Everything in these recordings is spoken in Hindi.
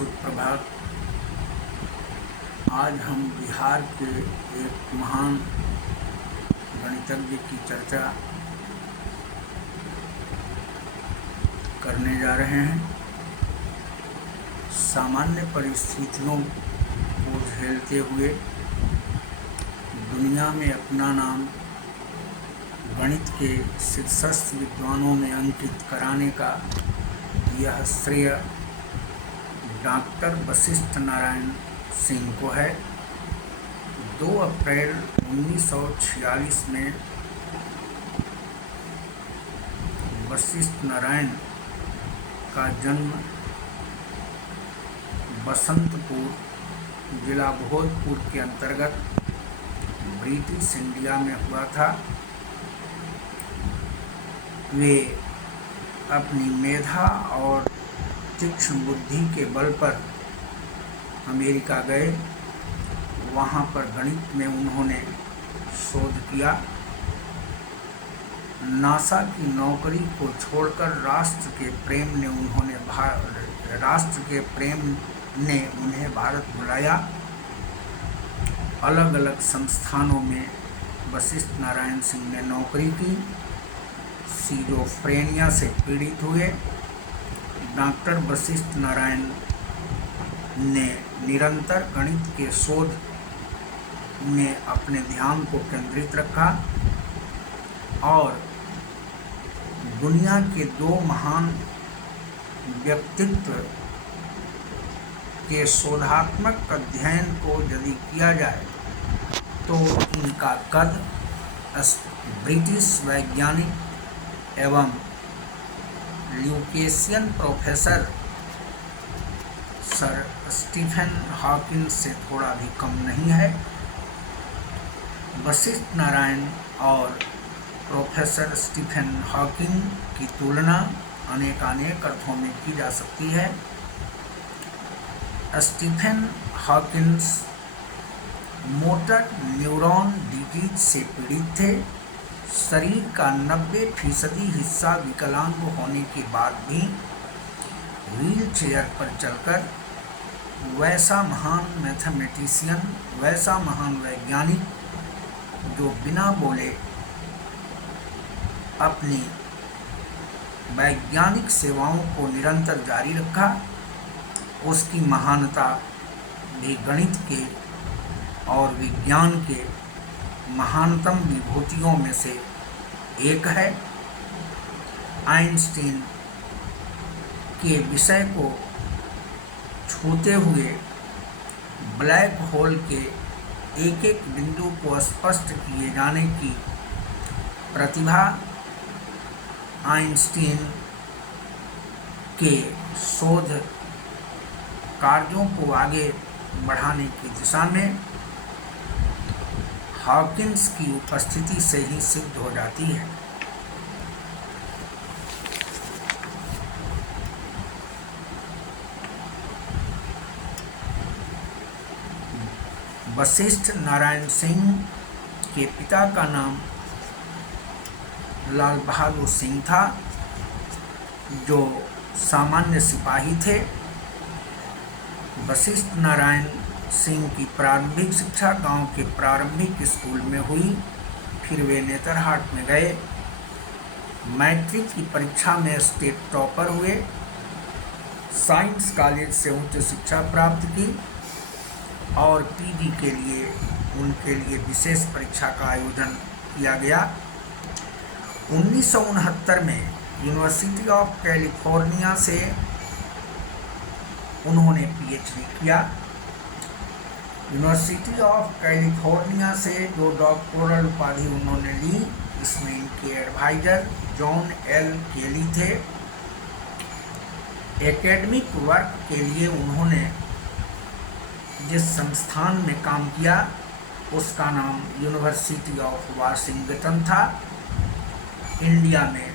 सुप्रभात। आज हम बिहार के एक महान गणितज्ञ की चर्चा करने जा रहे हैं। सामान्य परिस्थितियों को झेलते हुए दुनिया में अपना नाम गणित के शीर्षस्थ विद्वानों में अंकित कराने का यह श्रेय डॉक्टर वशिष्ठ नारायण सिंह को है। 2 अप्रैल 1946 में वशिष्ठ नारायण का जन्म बसंतपुर जिला भोजपुर के अंतर्गत ब्रिटिश इंडिया में हुआ था। वे अपनी मेधा और तीक्ष्ण बुद्धि के बल पर अमेरिका गए। वहाँ पर गणित में उन्होंने शोध किया। नासा की नौकरी को छोड़कर राष्ट्र के प्रेम ने उन्हें भारत बुलाया। अलग अलग संस्थानों में वशिष्ठ नारायण सिंह ने नौकरी की। सिजोफ्रेनिया से पीड़ित हुए। डॉक्टर वशिष्ठ नारायण ने निरंतर गणित के शोध में अपने ध्यान को केंद्रित रखा और दुनिया के 2 महान व्यक्तित्व के शोधात्मक अध्ययन को यदि किया जाए तो इनका कद ब्रिटिश वैज्ञानिक एवं ल्यूकेशियन प्रोफेसर सर स्टीफन हॉकिंग से थोड़ा भी कम नहीं है। वशिष्ठ नारायण और प्रोफेसर स्टीफन हॉकिंग की तुलना अनेक अर्थों में की जा सकती है। Stephen Hawking motor neuron disease से पीड़ित थे। शरीर का 90% हिस्सा विकलांग होने के बाद भी व्हील चेयर पर चलकर वैसा महान मैथमेटिशियन, वैसा महान वैज्ञानिक जो बिना बोले अपनी वैज्ञानिक सेवाओं को निरंतर जारी रखा, उसकी महानता भी गणित के और विज्ञान के महानतम विभूतियों में से एक है। आइंस्टीन के विषय को छूते हुए ब्लैक होल के एक बिंदु को स्पष्ट किए जाने की प्रतिभा आइंस्टीन के शोध कार्यों को आगे बढ़ाने की दिशा में हॉकिंस की उपस्थिति से ही सिद्ध हो जाती है। वशिष्ठ नारायण सिंह के पिता का नाम लाल बहादुर सिंह था, जो सामान्य सिपाही थे। वशिष्ठ नारायण सिंह की प्रारंभिक शिक्षा गांव के प्रारंभिक स्कूल में हुई। फिर वे नेतरहाट में गए। मैट्रिक की परीक्षा में स्टेट टॉपर हुए। साइंस कॉलेज से उच्च शिक्षा प्राप्त की और पीजी के लिए उनके लिए विशेष परीक्षा का आयोजन किया गया। 1969 में यूनिवर्सिटी ऑफ कैलिफोर्निया से उन्होंने पीएचडी किया। यूनिवर्सिटी ऑफ कैलिफोर्निया से जो डॉक्टोरल उपाधि उन्होंने ली, इसमें इनके एडवाइजर जॉन एल केली थे। एकेडमिक वर्क के लिए उन्होंने जिस संस्थान में काम किया उसका नाम यूनिवर्सिटी ऑफ वाशिंगटन था। इंडिया में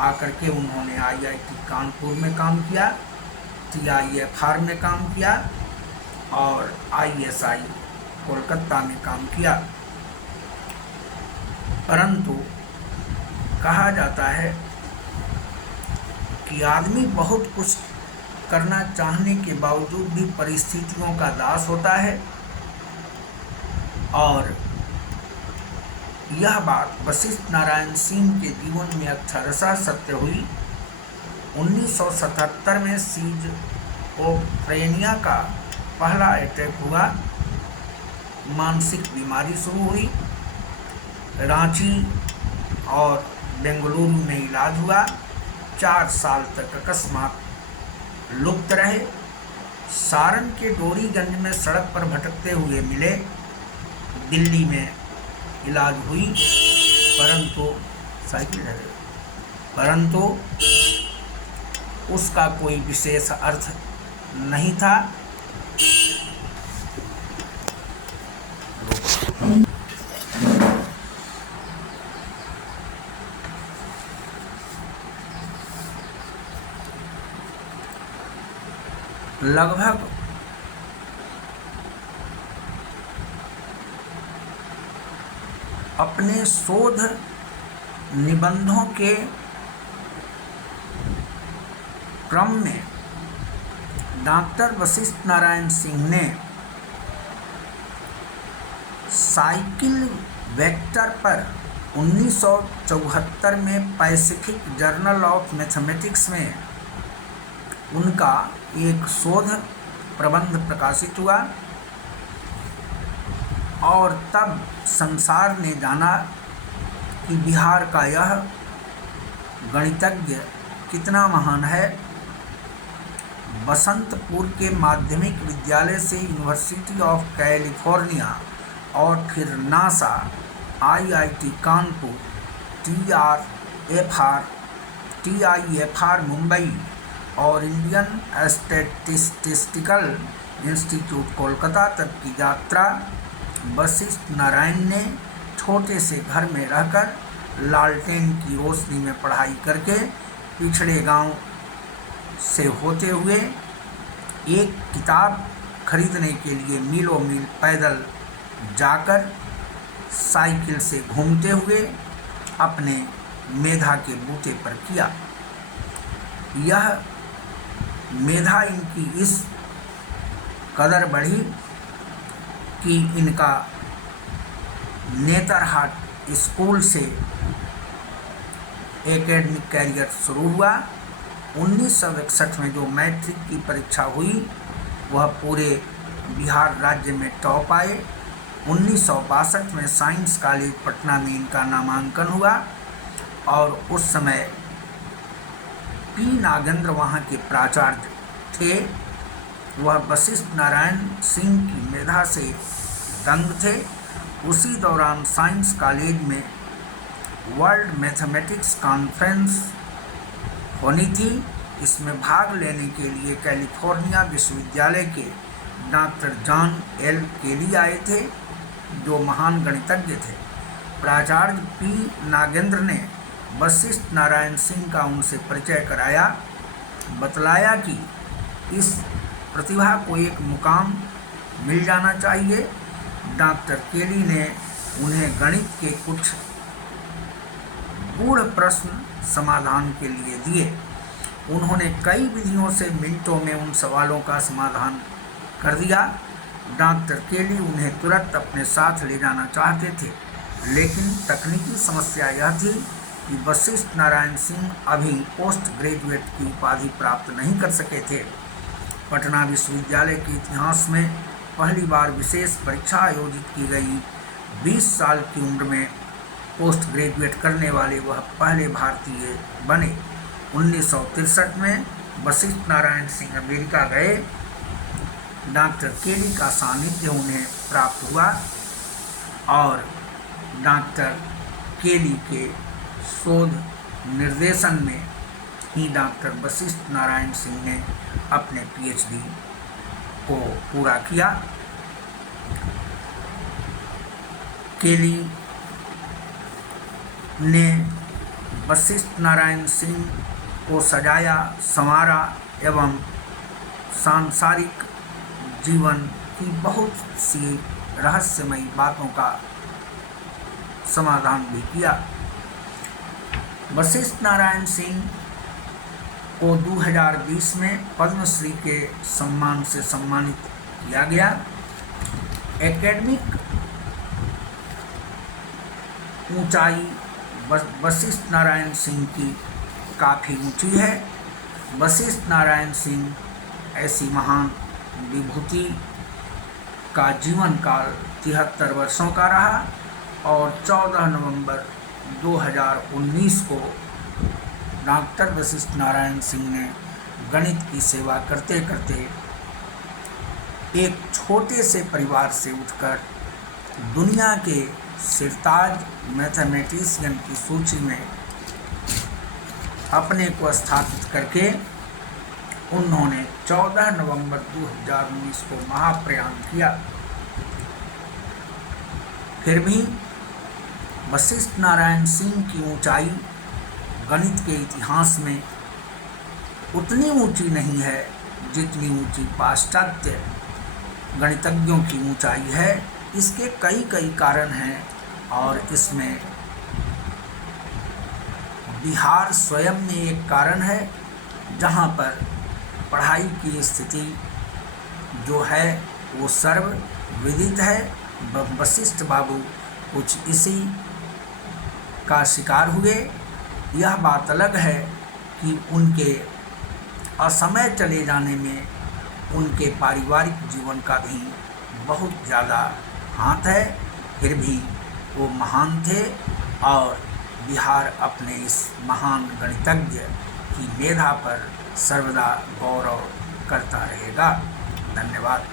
आकर के उन्होंने IIT कानपुर में काम किया, TIFR में काम किया और ISI कोलकाता में काम किया। परंतु कहा जाता है कि आदमी बहुत कुछ करना चाहने के बावजूद भी परिस्थितियों का दास होता है। और यह बात वशिष्ठ नारायण सिंह के जीवन में अक्षरशः सत्य हुई। 1977 में सिजोफ्रेनिया का पहला अटैक हुआ, मानसिक बीमारी शुरू हुई, रांची और बेंगलुरु में इलाज हुआ, 4 साल तक अकस्मात लुप्त रहे। सारण के डोरीगंज में सड़क पर भटकते हुए मिले, दिल्ली में इलाज हुई, परंतु उसका कोई विशेष अर्थ नहीं था। लगभग अपने शोध निबंधों के क्रम में डॉक्टर वशिष्ठ नारायण सिंह ने साइकिल वेक्टर पर 1974 में पैसिफिक जर्नल ऑफ मैथमेटिक्स में उनका एक शोध प्रबंध प्रकाशित हुआ और तब संसार ने जाना कि बिहार का यह गणितज्ञ कितना महान है। बसंतपुर के माध्यमिक विद्यालय से यूनिवर्सिटी ऑफ कैलिफोर्निया और फिर NASA, IIT Kanpur, TIFR Mumbai और इंडियन स्टैटिस्टिकल इंस्टीट्यूट कोलकाता तक की यात्रा वशिष्ठ नारायण ने छोटे से घर में रहकर लालटेन की रोशनी में पढ़ाई करके पिछड़े गांव से होते हुए एक किताब खरीदने के लिए मीलों मील पैदल जाकर साइकिल से घूमते हुए अपने मेधा के बूते पर किया। यह मेधा इनकी इस कदर बढ़ी कि इनका नेतरहाट स्कूल से एकेडमिक कैरियर शुरू हुआ। 1961 में जो मैट्रिक की परीक्षा हुई वह पूरे बिहार राज्य में टॉप आए। 1962 में साइंस कॉलेज पटना में इनका नामांकन हुआ और उस समय पी नागेंद्र वहाँ के प्राचार्य थे। वह वशिष्ठ नारायण सिंह की मेधा से दंग थे। उसी दौरान साइंस कॉलेज में वर्ल्ड मैथमेटिक्स कॉन्फ्रेंस होनी थी। इसमें भाग लेने के लिए कैलिफोर्निया विश्वविद्यालय के डॉक्टर जॉन एल केली आए थे, जो महान गणितज्ञ थे। प्राचार्य पी नागेंद्र ने वशिष्ठ नारायण सिंह का उनसे परिचय कराया, बतलाया कि इस प्रतिभा को एक मुकाम मिल जाना चाहिए। डॉक्टर केली ने उन्हें गणित के कुछ गूढ़ प्रश्न समाधान के लिए दिए। उन्होंने कई विधियों से मिनटों में उन सवालों का समाधान कर दिया। डॉक्टर केली उन्हें तुरंत अपने साथ ले जाना चाहते थे, लेकिन तकनीकी समस्या यह थी कि वशिष्ठ नारायण सिंह अभी पोस्ट ग्रेजुएट की उपाधि प्राप्त नहीं कर सके थे। पटना विश्वविद्यालय के इतिहास में पहली बार विशेष परीक्षा आयोजित की गई। 20 साल की उम्र में पोस्ट ग्रेजुएट करने वाले वह पहले भारतीय बने। 1963 में वशिष्ठ नारायण सिंह अमेरिका गए। डॉक्टर केली का सानिध्य उन्हें प्राप्त हुआ और डॉक्टर केली के शोध निर्देशन में ही डॉक्टर वशिष्ठ नारायण सिंह ने अपने PhD को पूरा किया। केली ने वशिष्ठ नारायण सिंह को सजाया, संवारा एवं सांसारिक जीवन की बहुत सी रहस्यमयी बातों का समाधान भी किया। वशिष्ठ नारायण सिंह को 2020 में पद्मश्री के सम्मान से सम्मानित किया गया। एकेडमिक ऊंचाई वशिष्ठ नारायण सिंह की काफ़ी ऊंची है। वशिष्ठ नारायण सिंह ऐसी महान विभूति का जीवन काल 73 वर्षों का रहा और 14 नवंबर 2019 को डॉक्टर वशिष्ठ नारायण सिंह ने गणित की सेवा करते करते एक छोटे से परिवार से उठकर दुनिया के सिरताज मैथमेटिशियन की सूची में अपने को स्थापित करके उन्होंने 14 नवंबर 2019 को महाप्रयाण किया। फिर भी वशिष्ठ नारायण सिंह की ऊंचाई गणित के इतिहास में उतनी ऊंची नहीं है जितनी ऊंची पाश्चात्य गणितज्ञों की ऊंचाई है। इसके कई कारण हैं और इसमें बिहार स्वयं में एक कारण है, जहां पर पढ़ाई की स्थिति जो है वो सर्वविदित है। वशिष्ठ बाबू कुछ इसी का शिकार हुए। यह बात अलग है कि उनके असमय चले जाने में उनके पारिवारिक जीवन का भी बहुत ज़्यादा हाथ है। फिर भी वो महान थे और बिहार अपने इस महान गणितज्ञ की मेधा पर सर्वदा गौरव करता रहेगा। धन्यवाद।